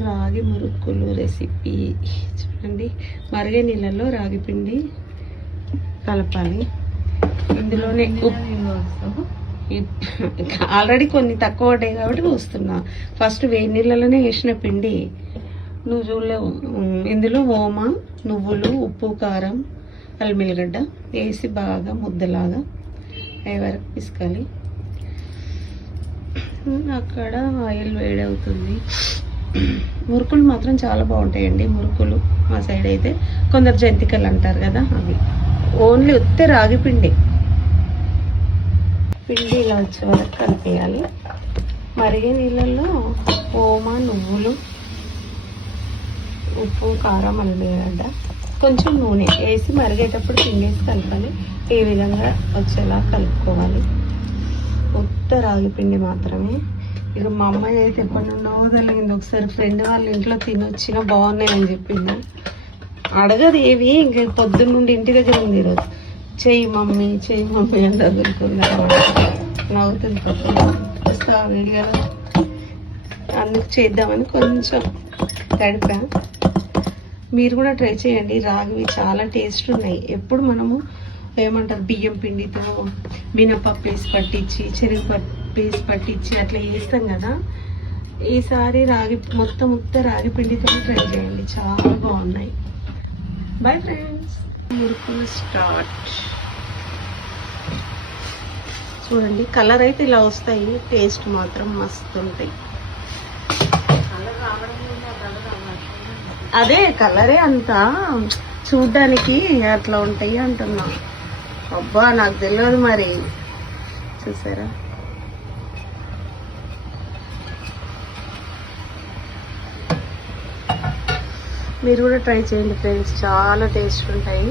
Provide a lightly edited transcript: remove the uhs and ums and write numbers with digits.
రాగి మురుకులు రెసిపీ చూడండి. మరిగే నీళ్ళలో రాగి పిండి కలపాలి. ఇందులోనే ఆల్రెడీ కొన్ని తక్కువ పడ్డాయి కాబట్టి వస్తున్నా. ఫస్ట్ వేడి నీళ్ళలోనే వేసిన పిండి నువ్వు చూడలేవు. ఇందులో ఓమ, నువ్వులు, ఉప్పు, కారం, అల్లిమిల్లిగడ్డ వేసి బాగా ముద్దలాగా అయ్యే వరకు పిసకాలి. అక్కడ ఆయిల్ వేడవుతుంది. మురుకులు మాత్రం చాలా బాగుంటాయండి. మురుకులు మా సైడ్ అయితే కొందరు జంతికలు అంటారు కదా, అవి ఓన్లీ ఉత్తే రాగి పిండి ఇలా వచ్చే వరకు కలిపేయాలి. మరిగే నీళ్ళల్లో ఓమ, నువ్వులు, ఉప్పు, కారం, అల్లిగడ్డ, కొంచెం నూనె వేసి మరిగేటప్పుడు పిండేసి కలపాలి. ఈ విధంగా వచ్చేలా కలుపుకోవాలి. ఉత్త రాగి పిండి మాత్రమే. ఇక మా అమ్మాయి అయితే ఎప్పటి నుండో తెలిగింది. ఒకసారి ఫ్రెండ్ వాళ్ళ ఇంట్లో తినొచ్చినా బాగున్నాయని చెప్పింది. అడగదు ఏవి, ఇంకా పొద్దున్న నుండి ఇంటి దగ్గర ఉంది ఈరోజు. చెయ్యి మమ్మీ అని చదువుకుందా, నవ్వుతుంది. వస్తా వీడియోలో అందుకు చేద్దామని కొంచెం గడిపా. మీరు కూడా ట్రై చేయండి. రాగివి చాలా టేస్ట్ ఉన్నాయి. ఎప్పుడు మనము ఏమంటారు బియ్యం పిండితో మినపప్పు వేసి పట్టించి, శనగపప్పు వేసి పట్టించి అట్లా చేస్తాం కదా. ఈసారి మొత్తం రాగి పిండితో ట్రై చేయండి, చాలా బాగున్నాయి. Bye friends. మురుకులు స్టార్ట్. చూడండి కలర్ అయితే ఇలా వస్తాయి, టేస్ట్ మాత్రం మస్తు ఉంటాయి. అదే కలరే అంతా చూడ్డానికి అట్లా ఉంటాయి అంటున్నా. అబ్బా నాకు తెలియదు మరి. చూసారా, మీరు కూడా ట్రై చేయండి ఫ్రెండ్స్, చాలా టేస్ట్ ఉంటాయి.